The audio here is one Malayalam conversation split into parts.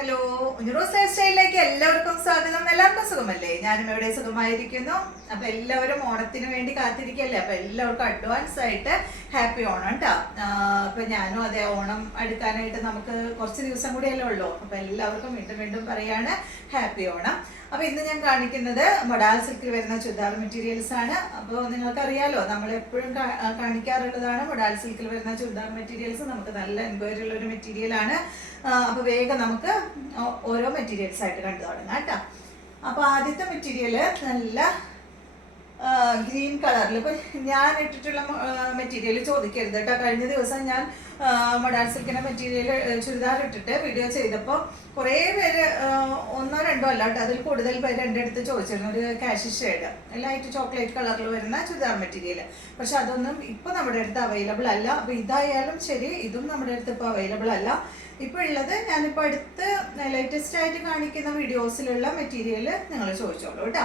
ഹലോ, ഉഞ്ഞുറോസ് ഹെയർ സ്റ്റൈലിലേക്ക് എല്ലാവർക്കും സ്വാഗതം. എല്ലാവർക്കും സുഖമല്ലേ? ഞാനും ഇവിടെ സുഖമായിരിക്കുന്നു. അപ്പൊ എല്ലാവരും ഓണത്തിന് വേണ്ടി കാത്തിരിക്കല്ലേ. അപ്പൊ എല്ലാവർക്കും അഡ്വാൻസ് ആയിട്ട് ഹാപ്പി ഓണം കേട്ടോ. അപ്പൊ ഞാനും അതെ, ഓണം അടുക്കാനായിട്ട് നമുക്ക് കുറച്ച് ദിവസം കൂടിയല്ലേ ഉള്ളൂ. അപ്പൊ എല്ലാവർക്കും വീണ്ടും വീണ്ടും പറയാണ് ഹാപ്പി ഓണം. അപ്പൊ ഇന്ന് ഞാൻ കാണിക്കുന്നത് മൊഡാൽ സിൽക്കിൽ വരുന്ന ചുരിദാർ മെറ്റീരിയൽസ് ആണ്. അപ്പോൾ നിങ്ങൾക്കറിയാലോ, നമ്മൾ എപ്പോഴും കാണിക്കാറുള്ളതാണ് മൊഡാൽ സിൽക്കിൽ വരുന്ന ചുരിദാർ മെറ്റീരിയൽസ്. നമുക്ക് നല്ല എൻക്വയറി ഉള്ള ഒരു മെറ്റീരിയൽ ആണ്. അപ്പൊ വേഗം നമുക്ക് ഓരോ മെറ്റീരിയൽസ് ആയിട്ട് കണ്ടു തുടങ്ങാം കേട്ടോ. അപ്പൊ ആദ്യത്തെ മെറ്റീരിയല് നല്ല ഗ്രീൻ കളറിൽ. ഇപ്പൊ ഞാൻ ഇട്ടിട്ടുള്ള മെറ്റീരിയൽ ചോദിക്കരുത് കേട്ടോ. കഴിഞ്ഞ ദിവസം ഞാൻ മൊഡാൽ സിൽക്കിന്റെ മെറ്റീരിയൽ ചുരിദാർ ഇട്ടിട്ട് വീഡിയോ ചെയ്തപ്പോൾ കുറേ പേര്, ഒന്നോ രണ്ടോ അല്ല കേട്ടോ, അതിൽ കൂടുതൽ പേര് എൻ്റെ അടുത്ത് ചോദിച്ചിരുന്നു ഒരു കാഷി ഷെയ്ഡ് ലൈറ്റ് ചോക്ലേറ്റ് കളറിൽ വരുന്ന ചുരിദാർ മെറ്റീരിയൽ. പക്ഷെ അതൊന്നും ഇപ്പൊ നമ്മുടെ അടുത്ത് അവൈലബിൾ അല്ല. അപ്പൊ ഇതായാലും ശരി, ഇതും നമ്മുടെ അടുത്ത് ഇപ്പൊ അവൈലബിൾ അല്ല. ഇപ്പൊ ഉള്ളത് ഞാനിപ്പോ അടുത്ത് ലേറ്റസ്റ്റ് ആയിട്ട് കാണിക്കുന്ന വീഡിയോസിലുള്ള മെറ്റീരിയൽ നിങ്ങൾ ചോദിച്ചോളൂ കേട്ടോ.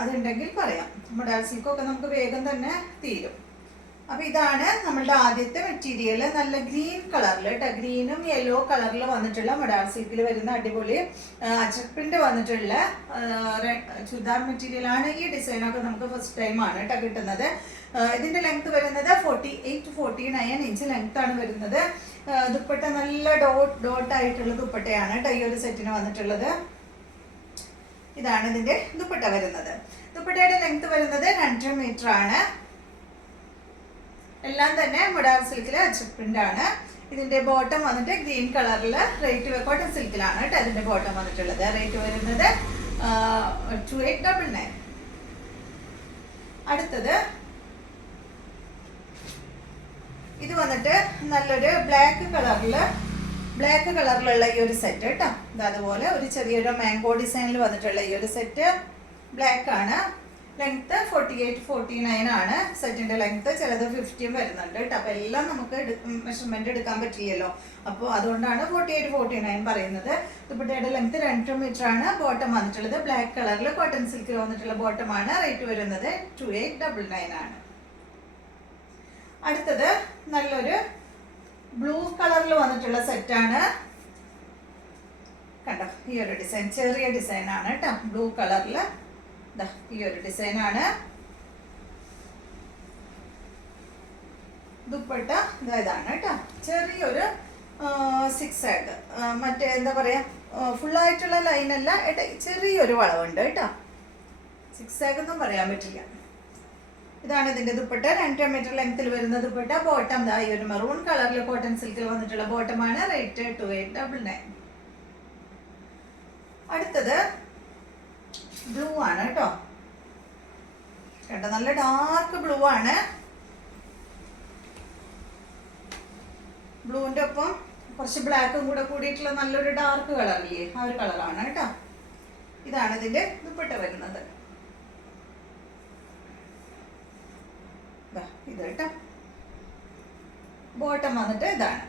അതുണ്ടെങ്കിൽ പറയാം. മൊഡാൽ സിൽക്കൊക്കെ നമുക്ക് വേഗം തന്നെ തീരും. അപ്പൊ ഇതാണ് നമ്മളുടെ ആദ്യത്തെ മെറ്റീരിയൽ. നല്ല ഗ്രീൻ കളറിൽ കേട്ടോ, ഗ്രീനും യെല്ലോ കളറിൽ വന്നിട്ടുള്ള മൊഡാൽ സിൽക്കിൽ വരുന്ന അടിപൊളി അച്ചപ്പിന്റെ വന്നിട്ടുള്ള ചുരിദാർ മെറ്റീരിയൽ ആണ്. ഈ ഡിസൈനൊക്കെ നമുക്ക് ഫസ്റ്റ് ടൈം ആണ് കേട്ടോ കിട്ടുന്നത്. ഇതിന്റെ ലെങ്ത് വരുന്നത് 48-49 ഇഞ്ച് ലെങ്ത് ആണ് വരുന്നത്. ദുപ്പട്ട നല്ല ഡോട്ട് ആയിട്ടുള്ള ദുപ്പട്ടയാണ് കേട്ടോ ഈ ഒരു സെറ്റിന് വന്നിട്ടുള്ളത്. ഇതാണ് ഇതിന്റെ ദുപ്പട്ട വരുന്നത്. ദുപ്പട്ടയുടെ ലെങ്ത് വരുന്നത് 2.5 മീറ്റർ ആണ്. എല്ലാം തന്നെ മൊഡാൽ സിൽക്കിലെ അച്ചപ്രിന്റ് ആണ്. ഇതിന്റെ ബോട്ടം വന്നിട്ട് ഗ്രീൻ കളറിൽ റേറ്റ് കോട്ടൺ സിൽക്കിലാണ് കേട്ടോ ഇതിന്റെ ബോട്ടം വന്നിട്ടുള്ളത്. റേറ്റ് വരുന്നത് 2899. അടുത്തത് ഇത് വന്നിട്ട് നല്ലൊരു ബ്ലാക്ക് കളറിലുള്ള ഈ ഒരു സെറ്റ് കേട്ടോ. അതുപോലെ ഒരു ചെറിയൊരു മാംഗോ ഡിസൈനിൽ വന്നിട്ടുള്ള ഈ ഒരു സെറ്റ് ബ്ലാക്ക് ആണ്. ലെങ്ത് 48-49 ആണ് സെറ്റിന്റെ ലെങ്ത്. ചിലത് 50 വരുന്നുണ്ട് കേട്ടോ. അപ്പൊ എല്ലാം നമുക്ക് മെഷർമെന്റ് എടുക്കാൻ പറ്റില്ലല്ലോ. അപ്പോൾ അതുകൊണ്ടാണ് 48-49 പറയുന്നത്. ദുപ്പട്ടയുടെ ലെങ്ത് 2 മീറ്റർ ആണ്. ബോട്ടം വന്നിട്ടുള്ളത് ബ്ലാക്ക് കളറിൽ കോട്ടൺ സിൽക്കിൽ വന്നിട്ടുള്ള ബോട്ടമാണ്. റേറ്റ് വരുന്നത് 2899 ആണ്. അടുത്തത് നല്ലൊരു ബ്ലൂ കളറിൽ വന്നിട്ടുള്ള സെറ്റാണ് കണ്ടോ. ഈ ഒരു ഡിസൈൻ ചെറിയ ഡിസൈൻ ആണ് കേട്ടോ. ബ്ലൂ കളറിൽ ഈ ഒരു ഡിസൈൻ ആണ്. ദുപ്പട്ട ഇതാണ് കേട്ടോ. ചെറിയൊരു 6 ആഗ്, മറ്റേ എന്താ പറയാ, ഫുള്ളായിട്ടുള്ള ലൈനല്ല, ചെറിയൊരു വളവുണ്ട് കേട്ടോ. 6 ആഗ് ഒന്നും പറയാൻ പറ്റില്ല. ഇതാണ് ഇതിന്റെ ദുപ്പട്ട. 2 മീറ്റർ ലെങ്ത്തിൽ വരുന്ന ദുപ്പട്ട. ബോട്ടം ഈ ഒരു മെറൂൺ കളറിൽ കോട്ടൺ സിൽക്കിൽ വന്നിട്ടുള്ള ബോട്ടമാണ്. റേറ്റ് 2899. അടുത്തത് ബ്ലൂ ആണ് കേട്ടോ. കേട്ടോ, നല്ല ഡാർക്ക് ബ്ലൂ ആണ്. ബ്ലൂവിന്റെ ഒപ്പം കുറച്ച് ബ്ലാക്കും കൂടെ കൂടിയിട്ടുള്ള നല്ലൊരു ഡാർക്ക് കളറില്ലേ, ആ ഒരു കളറാണ് കേട്ടോ. ഇതാണ് ഇതിന്റെ ദുപ്പട്ട വരുന്നത്. ഇത് കേട്ടോ. ബോട്ടം വന്നിട്ട് ഇതാണ്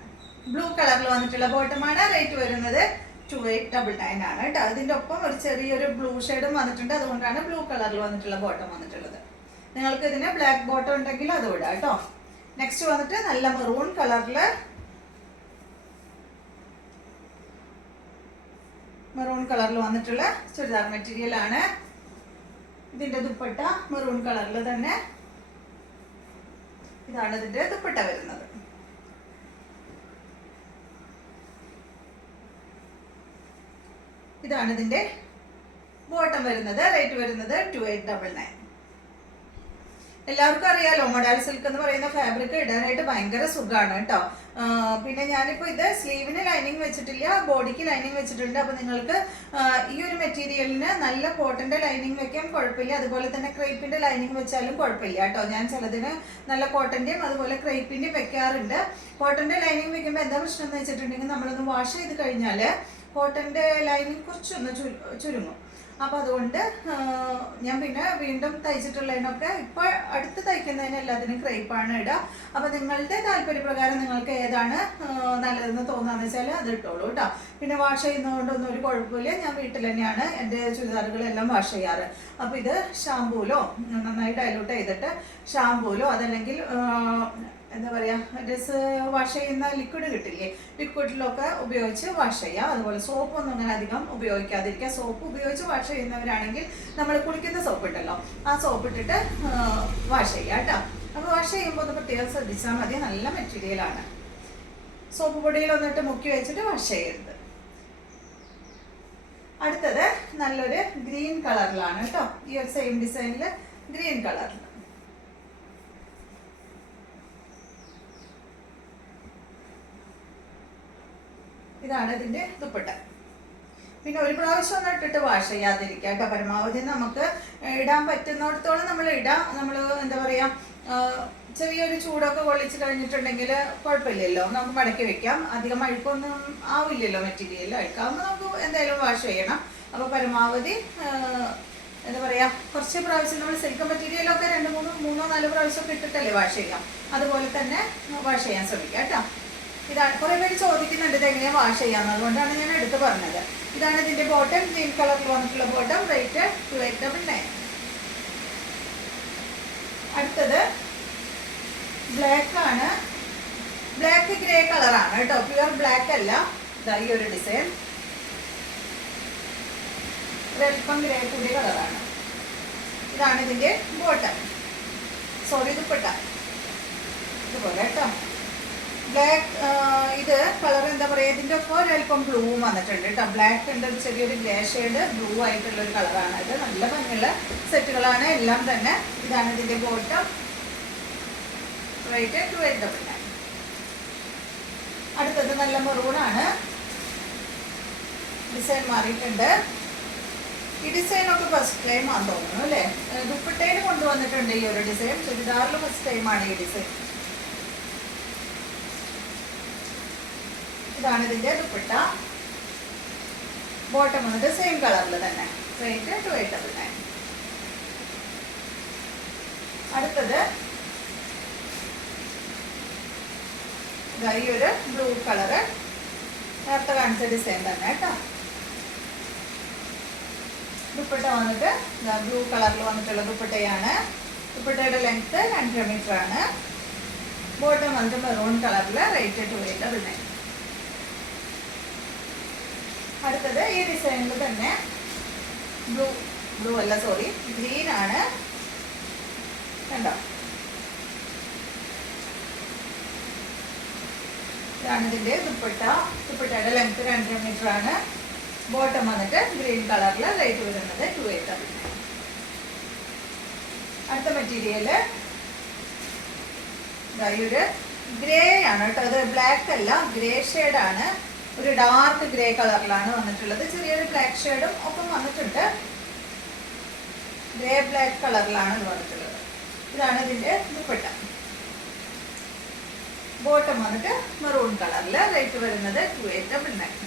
ബ്ലൂ കളറിൽ വന്നിട്ടുള്ള ബോട്ടമാണ്. റേറ്റ് വരുന്നത് 2899 ആണ് കേട്ടോ. അതിന്റെ ഒപ്പം ഒരു ചെറിയൊരു ബ്ലൂ ഷെയ്ഡും വന്നിട്ടുണ്ട്. അതുകൊണ്ടാണ് ബ്ലൂ കളറിൽ വന്നിട്ടുള്ള ബോട്ടം വന്നിട്ടുള്ളത്. നിങ്ങൾക്ക് ഇതിന് ബ്ലാക്ക് ബോട്ടം ഉണ്ടെങ്കിൽ അത് വിടാം കേട്ടോ. നെക്സ്റ്റ് വന്നിട്ട് നല്ല മെറൂൺ കളറിൽ വന്നിട്ടുള്ള ചുരിദാർ മെറ്റീരിയൽ ആണ്. ഇതിന്റെ ദുപ്പട്ട മെറൂൺ കളറിൽ തന്നെ. ഇതാണ് ഇതിന്റെ ദുപ്പട്ട വരുന്നത്. ഇതാണ് ഇതിന്റെ ബോട്ടം വരുന്നത്. റേറ്റ് വരുന്നത് 2899. എല്ലാവർക്കും അറിയാലോ, മൊഡാൽ സിൽക്ക് എന്ന് പറയുന്ന ഫാബ്രിക് ഇടാനായിട്ട് ഭയങ്കര സുഖമാണ് കേട്ടോ. പിന്നെ ഞാനിപ്പോൾ ഇത് സ്ലീവിന് ലൈനിങ് വെച്ചിട്ടില്ല, ബോഡിക്ക് ലൈനിങ് വെച്ചിട്ടുണ്ട്. അപ്പൊ നിങ്ങൾക്ക് ഈ ഒരു മെറ്റീരിയലിന് നല്ല കോട്ടന്റെ ലൈനിങ് വെക്കാൻ കുഴപ്പമില്ല. അതുപോലെ തന്നെ ക്രേപ്പിന്റെ ലൈനിങ് വെച്ചാലും കുഴപ്പമില്ല കേട്ടോ. ഞാൻ ചിലതിന് നല്ല കോട്ടന്റെയും അതുപോലെ ക്രേപ്പിന്റെയും വെക്കാറുണ്ട്. കോട്ടന്റെ ലൈനിങ് വെക്കുമ്പോൾ എന്താ പ്രശ്നം എന്ന് വെച്ചിട്ടുണ്ടെങ്കിൽ, നമ്മളൊന്ന് വാഷ് ചെയ്ത് കഴിഞ്ഞാൽ കോട്ടന്റെ ലൈനിങ് കുറച്ചൊന്ന് ചുരുങ്ങും. അപ്പൊ അതുകൊണ്ട് ഞാൻ പിന്നെ വീണ്ടും തയ്ച്ചിട്ടുള്ളതിനൊക്കെ ഇപ്പൊ അടുത്ത് തയ്ക്കുന്നതിന് എല്ലാത്തിനും ക്രേപ്പാണ് ഇടുക. അപ്പൊ നിങ്ങളുടെ താല്പര്യപ്രകാരം നിങ്ങൾക്ക് ഏതാണ് നല്ലതെന്ന് തോന്നാന്ന് വെച്ചാൽ അത് ഇട്ടോളൂ കേട്ടോ. പിന്നെ വാഷ് ചെയ്യുന്നതുകൊണ്ടൊന്നും ഒരു കുഴപ്പമില്ല. ഞാൻ വീട്ടിൽ തന്നെയാണ് എൻ്റെ ചുരിദാറുകളെല്ലാം വാഷ് ചെയ്യാറ്. അപ്പൊ ഇത് ഷാമ്പൂലോ നന്നായി ഡൈലൂട്ട് ചെയ്തിട്ട് ഷാമ്പൂലോ അതല്ലെങ്കിൽ എന്താ പറയുക, ഡ്രസ്സ് വാഷ് ചെയ്യുന്ന ലിക്വിഡ് കിട്ടില്ലേ, ലിക്വിഡിലൊക്കെ ഉപയോഗിച്ച് വാഷ് ചെയ്യാം. അതുപോലെ സോപ്പൊന്നും അങ്ങനെ അധികം ഉപയോഗിക്കാതിരിക്കുക. സോപ്പ് ഉപയോഗിച്ച് വാഷ് ചെയ്യുന്നവരാണെങ്കിൽ നമ്മൾ കുളിക്കുന്ന സോപ്പ് ഉണ്ടല്ലോ, ആ സോപ്പ് ഇട്ടിട്ട് വാഷ് ചെയ്യാം കേട്ടോ. അപ്പോൾ വാഷ് ചെയ്യുമ്പോൾ ഒന്ന് പ്രത്യേകം ശ്രദ്ധിച്ചാൽ മതി. നല്ല മെറ്റീരിയലാണ്. സോപ്പ് പൊടിയിൽ ഒന്നിട്ട് മുക്കി വെച്ചിട്ട് വാഷ് ചെയ്യരുത്. അടുത്തത് നല്ലൊരു ഗ്രീൻ കളറിലാണ് കേട്ടോ. ഈ ഒരു സെയിം ഡിസൈനിൽ ഗ്രീൻ കളറിൽ. ഇതാണ് ഇതിന്റെ ദുപ്പട്ട. പിന്നെ ഒരു പ്രാവശ്യം ഒന്നും ഇട്ടിട്ട് വാഷ് ചെയ്യാതിരിക്കുക കേട്ടോ. പരമാവധി നമുക്ക് ഇടാൻ പറ്റുന്നിടത്തോളം നമ്മൾ ഇടാം. നമ്മൾ എന്താ പറയാ, ചെറിയൊരു ചൂടൊക്കെ കൊള്ളിച്ച് കഴിഞ്ഞിട്ടുണ്ടെങ്കിൽ കുഴപ്പമില്ലല്ലോ, നമുക്ക് മടക്കി വെക്കാം. അധികം അഴുക്കൊന്നും ആവില്ലല്ലോ മെറ്റീരിയൽ. അഴുക്കാവുമ്പോൾ നമുക്ക് എന്തായാലും വാഷ് ചെയ്യണം. അപ്പോൾ പരമാവധി എന്താ പറയുക, കുറച്ച് പ്രാവശ്യം നമ്മൾ സിൽക്ക് മെറ്റീരിയലൊക്കെ 2-3-4 പ്രാവശ്യമൊക്കെ ഇട്ടിട്ടല്ലേ വാഷ് ചെയ്യാം. അതുപോലെ തന്നെ വാഷ് ചെയ്യാൻ ശ്രമിക്കാം കേട്ടോ. ഇതാണ്, കുറേ പേര് ചോദിക്കുന്നുണ്ട് ഇത് എങ്ങനെയാണ് വാഷ് ചെയ്യാമെന്ന്, അതുകൊണ്ടാണ് ഞാൻ എടുത്ത് പറഞ്ഞത്. ഇതാണ് ഇതിൻ്റെ ബോട്ടം, ഗ്രീൻ കളറിൽ വന്നിട്ടുള്ള ബോട്ടം. റേറ്റ് 2899. അടുത്തത് ബ്ലാക്ക് ആണ്. ബ്ലാക്ക് ഗ്രേ കളറാണ് കേട്ടോ, പ്യുവർ ബ്ലാക്ക് അല്ല. ഇതാ ഈ ഒരു ഡിസൈൻ ഒരൽപ്പം ഗ്രേ കൂടിയ കളറാണ്. ഇതാണ് ഇതിൻ്റെ ബോട്ടം, സോറി ദുപ്പട്ട. ഇതുപോലെ കേട്ടോ. ബ്ലാക്ക് ഇത് കളർ എന്താ പറയുക, ഇതിൻ്റെ ഒക്കെ ഒരൽപ്പം ബ്ലൂ വന്നിട്ടുണ്ട് കേട്ടോ. ബ്ലാക്ക് ഉണ്ട്, ചെറിയൊരു ഗ്രേ ഷെയ്ഡ് ബ്ലൂ ആയിട്ടുള്ള ഒരു കളറാണ് ഇത്. നല്ല ഭംഗിയുള്ള സെറ്റുകളാണ് എല്ലാം തന്നെ. ഇതാണ് ഇതിൻ്റെ ബോട്ടം. റേറ്റ് 2899. അടുത്തത് നല്ല മെറൂണാണ്. ഡിസൈൻ മാറിയിട്ടുണ്ട്. ഈ ഡിസൈനൊക്കെ ഫസ്റ്റ് ടൈം ആണെന്ന് തോന്നുന്നു അല്ലേ. ദുപ്പട്ടയിൽ കൊണ്ടുവന്നിട്ടുണ്ട് ഈ ഒരു ഡിസൈൻ. ചുരിദാറിൽ ഫസ്റ്റ് ടൈമാണ് ഈ ഡിസൈൻ. ഇതാണ് ഇതിന്റെ ദുപ്പട്ട. ബോട്ടം വന്നിട്ട് സെയിം കളറിൽ തന്നെ. റേറ്റ് 2899. അടുത്തത് ഈ ഒരു ബ്ലൂ കളറ്, നേരത്തെ കാണിച്ച ഡിസൈൻ തന്നെ കേട്ടോ. ദുപ്പട്ട വന്നിട്ട് ബ്ലൂ കളറിൽ വന്നിട്ടുള്ള ദുപ്പട്ടയാണ്. ദുപ്പട്ടയുടെ ലെങ്ത് 2 മീറ്റർ ആണ്. ബോട്ടം വന്നിട്ട് മെറൂൺ കളറിൽ. റേറ്റ് 2899. അടുത്തത് ഈ ഡിസൈനിൽ തന്നെ ബ്ലൂ അല്ല സോറി ഗ്രീൻ ആണ് കണ്ടോ. ഇതാണ് ഇതിന്റെ ദുപ്പട്ട. ദുപ്പട്ടയുടെ ലെങ്ത് 2 മീറ്റർ ആണ്. ബോട്ടം വന്നിട്ട് ഗ്രീൻ കളറിൽ. റേറ്റ് വരുന്നത് 2899. അടുത്ത മെറ്റീരിയല് ഒരു ഗ്രേ ആണ് കേട്ടോ. അത് ബ്ലാക്ക് അല്ല, ഗ്രേ ഷെയ്ഡാണ്. ഒരു ഡാർക്ക് ഗ്രേ കളറിലാണ് വന്നിട്ടുള്ളത്. ചെറിയൊരു ബ്ലാക്ക് ഷെയ്ഡും ഒപ്പം വന്നിട്ടുണ്ട്. ഗ്രേ ബ്ലാക്ക് കളറിലാണ് ഇത് വന്നിട്ടുള്ളത്. ഇതാണ് ഇതിന്റെ ദുപ്പട്ട. ബോട്ടം വന്നിട്ട് മെറൂൺ കളറിൽ. റേറ്റ് വരുന്നത് 2899.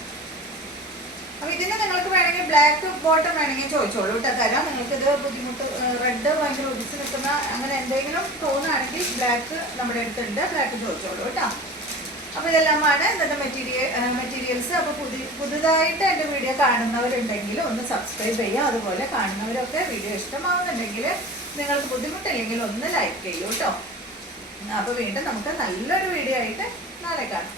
അപ്പൊ ഇതിന് നിങ്ങൾക്ക് വേണമെങ്കിൽ ബ്ലാക്ക് ബോട്ടം വേണമെങ്കിൽ ചോദിച്ചോളൂ കേട്ടോ. തരാം. നിങ്ങൾക്ക് ഇത് ബുദ്ധിമുട്ട്, റെഡ് ഭയങ്കര ഒടിച്ച് നിൽക്കുന്ന അങ്ങനെ എന്തെങ്കിലും തോന്നുകയാണെങ്കിൽ ബ്ലാക്ക് നമ്മുടെ അടുത്തുണ്ട്, ബ്ലാക്ക് ചോദിച്ചോളൂ കേട്ടോ. അപ്പോൾ ഇതെല്ലാമാണ് ഇന്നത്തെ മെറ്റീരിയൽസ്. അപ്പോൾ പുതുതായിട്ട് എൻ്റെ വീഡിയോ കാണുന്നവരുണ്ടെങ്കിൽ ഒന്ന് സബ്സ്ക്രൈബ് ചെയ്യുക. അതുപോലെ കാണുന്നവരൊക്കെ വീഡിയോ ഇഷ്ടമാവുന്നുണ്ടെങ്കിൽ നിങ്ങൾക്ക് ബുദ്ധിമുട്ടില്ലെങ്കിൽ ഒന്ന് ലൈക്ക് ചെയ്യൂ കേട്ടോ. അപ്പോൾ വീണ്ടും നമുക്ക് നല്ലൊരു വീഡിയോ ആയിട്ട് നാളെ കാണാം.